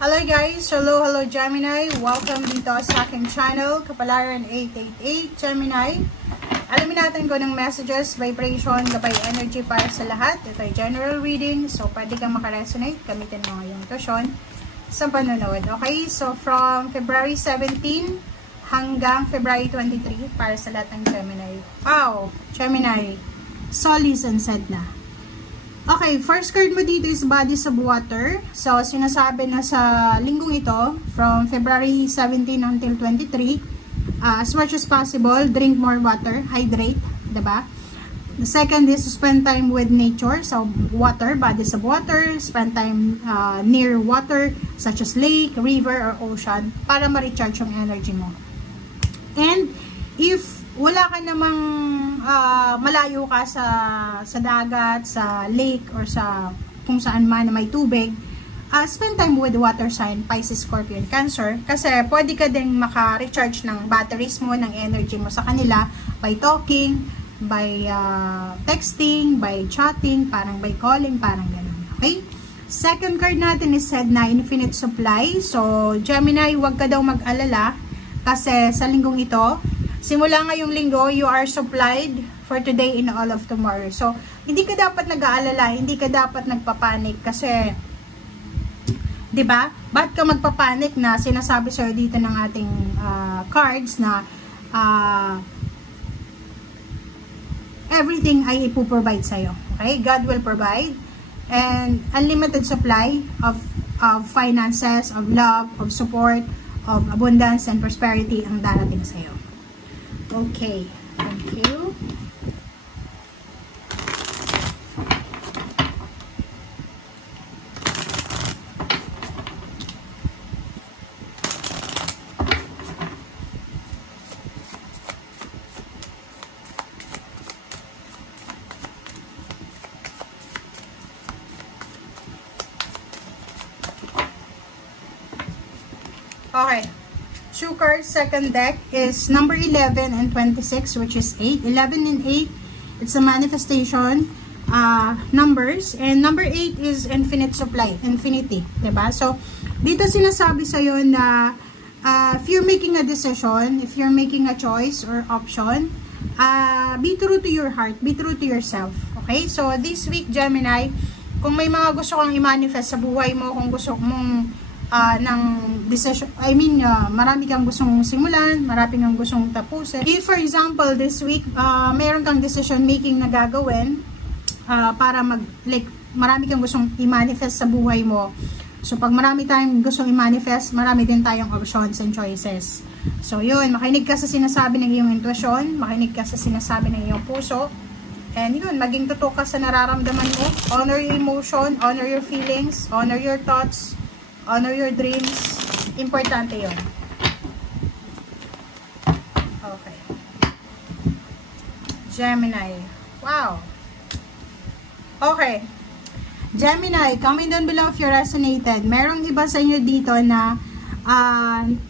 Hello guys! Hello Gemini! Welcome dito sa aking channel, Kapalaran 888 Gemini. Alamin natin ko ng messages, vibration, gabay energy para sa lahat. Ito ay general reading, so pwede kang makaresonate. Gamitin mo ngayong intuition sa panonood. Okay, so from February 17 hanggang February 23 para sa lahat ng Gemini. Wow! Gemini, Solis and Sedna. Okay, first card mo dito is Bodies of Water. So, sinasabi na sa linggong ito, from February 17 until 23, as much as possible, drink more water, hydrate, diba? The second is spend time with nature. So, water, bodies of water, spend time near water, such as lake, river, or ocean, para ma-recharge yung energy mo. And, if wala ka namang malayo ka sa dagat, sa lake, or sa kung saan man na may tubig, spend time with water sign, Pisces, Scorpio, Cancer. Kasi pwede ka din maka-recharge ng batteries mo, ng energy mo sa kanila by talking, by texting, by chatting, parang by calling, parang gano'n. Okay? Second card natin is Sedna, Infinite Supply. So, Gemini, huwag ka daw mag-alala kasi sa linggong ito, simula ngayong linggo, you are supplied for today and all of tomorrow. So, hindi ka dapat nag-aalala, hindi ka dapat nagpapanik kasi, di ba? Ba't ka magpapanik na sinasabi sa'yo dito ng ating cards na everything ay ipoprovide sa'yo. Okay? God will provide and unlimited supply of finances, of love, of support, of abundance and prosperity ang darating sa'yo. Okay, thank you. Okay. Two cards, second deck is number 11 and 26, which is 8. 11 and 8, it's a manifestation numbers. And number 8 is infinite supply, infinity. Diba? So, dito sinasabi sa'yo na if you're making a decision, if you're making a choice or option, be true to your heart, be true to yourself. Okay? So, this week, Gemini, kung may mga gusto kang i-manifest sa buhay mo, kung gusto mong ng decision, marami kang gustong simulan, marami kang gustong tapusin. If for example, this week, meron kang decision making na gagawin para marami kang gustong i-manifest sa buhay mo. So, pag marami tayong gustong i-manifest, marami din tayong options and choices. So, yun, makinig ka sa sinasabi ng iyong intuition, makinig ka sa sinasabi ng iyong puso, and yun, maging totoo ka sa nararamdaman mo. Honor your emotion, honor your feelings, honor your thoughts, honor your dreams. Importante yun. Okay. Gemini. Wow. Okay. Gemini, comment down below if you resonated. Merong iba sa inyo dito na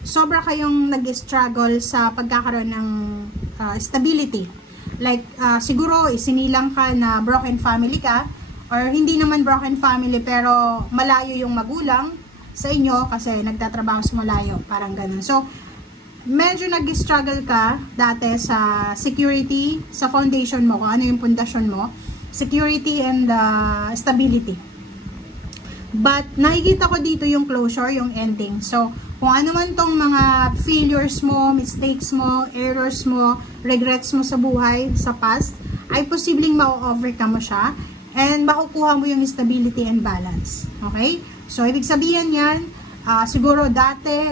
sobra kayong nag-struggle sa pagkakaroon ng stability. Like, siguro isinilang ka na broken family ka, or hindi naman broken family pero malayo yung magulang sa inyo kasi nagtatrabaho sa malayo, parang ganun. So, medyo nag-struggle ka dati sa security, sa foundation mo, kung ano yung pundasyon mo, security and stability. But, nakikita ko dito yung closure, yung ending. So, kung ano man tong mga failures mo, mistakes mo, errors mo, regrets mo sa buhay, sa past, ay posibleng ma-overcome mo siya and makukuha mo yung stability and balance. Okay? So, ibig sabihin yan, siguro dati,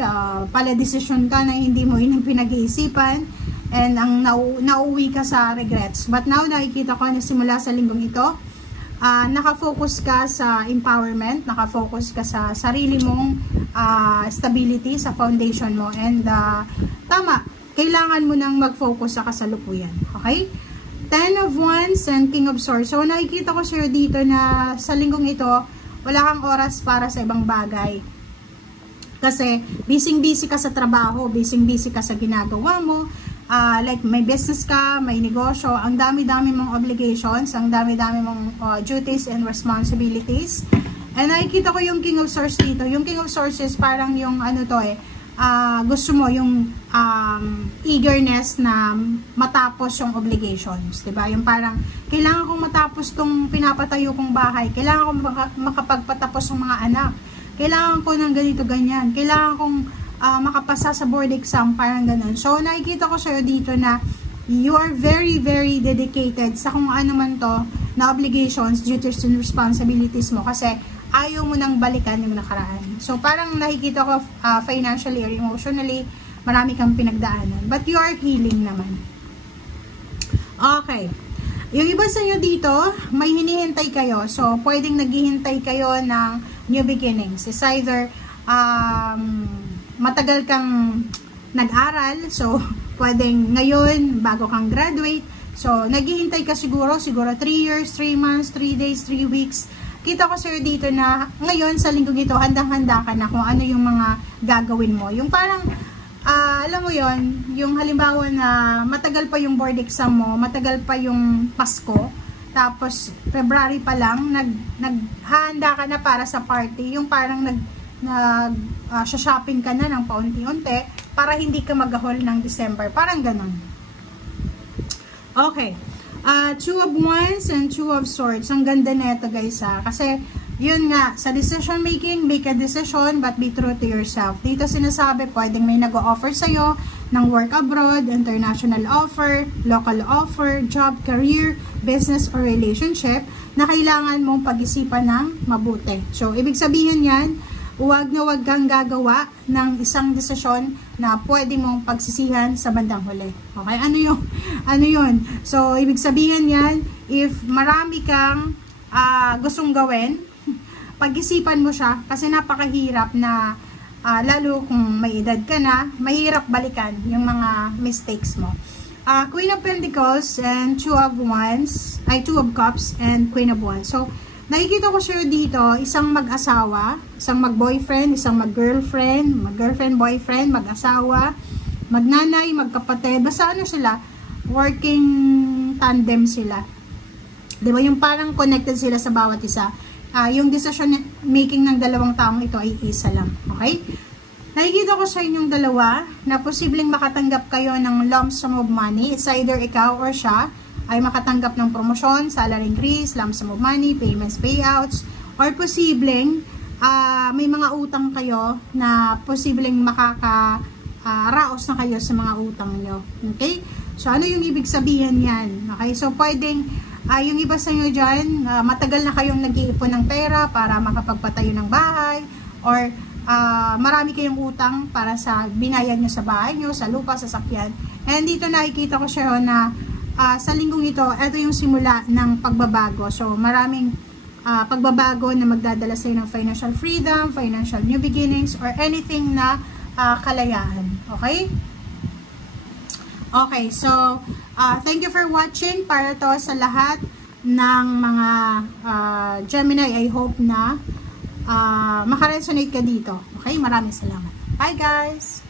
pala decision ka na hindi mo yun pinag-iisipan and ang nauwi ka sa regrets. But now, nakikita ko na simula sa linggong ito, nakafocus ka sa empowerment, nakafocus ka sa sarili mong stability, sa foundation mo. And tama, kailangan mo nang mag-focus sa kasalukuyan. Okay? 10 of Wands and King of Swords. So, nakikita ko sa'yo dito na sa linggong ito, wala kang oras para sa ibang bagay. Kasi, busy-busy ka sa trabaho, busy-busy ka sa ginagawa mo. Like, may business ka, may negosyo, ang dami-dami mong obligations, ang dami-dami mong duties and responsibilities. And nakikita ko yung King of Swords dito. Yung King of Swords is parang yung ano to gusto mo yung eagerness na matapos yung obligations, 'di ba? Yung parang kailangan kong matapos tong pinapatayo kong bahay, kailangan kong makapagpatapos ng mga anak, kailangan ko ng ganito ganyan, kailangan kong makapasa sa board exam, parang ganun. So nakikita ko sa'yo dito na you are very very dedicated sa kung ano man to na obligations, duties and responsibilities mo, kasi ayaw mo nang balikan yung nakaraan. So, parang nakikita ko financially or emotionally, marami kang pinagdaanan. But you are healing naman. Okay. Yung iba sa inyo dito, may hinihintay kayo. So, pwedeng naghihintay kayo ng new beginnings. It's either matagal kang nag-aral. So, pwedeng ngayon, bago kang graduate. So, naghihintay ka siguro 3 years, 3 months, 3 days, 3 weeks. Kita ko sir dito na ngayon sa linggong ito, handang-handa ka na kung ano yung mga gagawin mo. Yung parang, alam mo yon, yung halimbawa na matagal pa yung board exam mo, matagal pa yung Pasko, tapos February pa lang, naghahanda ka na para sa party, yung parang shopping ka na ng paunti-unti para hindi ka mag-haul ng December. Parang ganun. Okay. Two of Wands and Two of Swords. Ang ganda neto guys kasi yun nga, sa decision making, make a decision but be true to yourself. Dito sinasabi, pwedeng may nag-o-offer sa'yo ng work abroad, international offer, local offer, job, career, business or relationship na kailangan mong pag-isipan ng mabuti. So, ibig sabihin yan, huwag na huwag kang gagawa ng isang desisyon na pwede mong pagsisihan sa bandang huli. Okay? Ano yun? So, ibig sabihin yan, if marami kang gustong gawin, pag-isipan mo siya kasi napakahirap na, lalo kung may edad ka na, mahirap balikan yung mga mistakes mo. Queen of Pentacles and Two of Cups and Queen of Wands. So, nakikita ko sir dito, isang mag-asawa, isang mag-boyfriend, isang mag-girlfriend, boyfriend, mag-asawa, magnanay, magkapatid, basta ano sila, working tandem sila. Diba? Yung parang connected sila sa bawat isa. Yung decision making ng dalawang taong ito ay isa lang. Okay? Nakikita ko sa inyong dalawa na posibleng makatanggap kayo ng lump sum of money. It's either ikaw or siya ay makatanggap ng promosyon, salary increase, lump sum of money, payments, payouts, or posibleng may mga utang kayo na posibleng makakaraos na kayo sa mga utang nyo. Okay? So, ano yung ibig sabihin yan? Okay? So, pwedeng, yung iba sa inyo dyan, matagal na kayong nag-iipon ng pera para makapagpatayo ng bahay, or marami kayong utang para sa binayad nyo sa bahay nyo, sa lupa, sa sakyan. And dito nakikita ko siya na sa linggong ito yung simula ng pagbabago. So, maraming pagbabago na magdadala sa'yo ng financial freedom, financial new beginnings, or anything na kalayaan. Okay? Okay, so, thank you for watching. Para to sa lahat ng mga Gemini, I hope na makaresonate ka dito. Okay? Maraming salamat. Bye guys!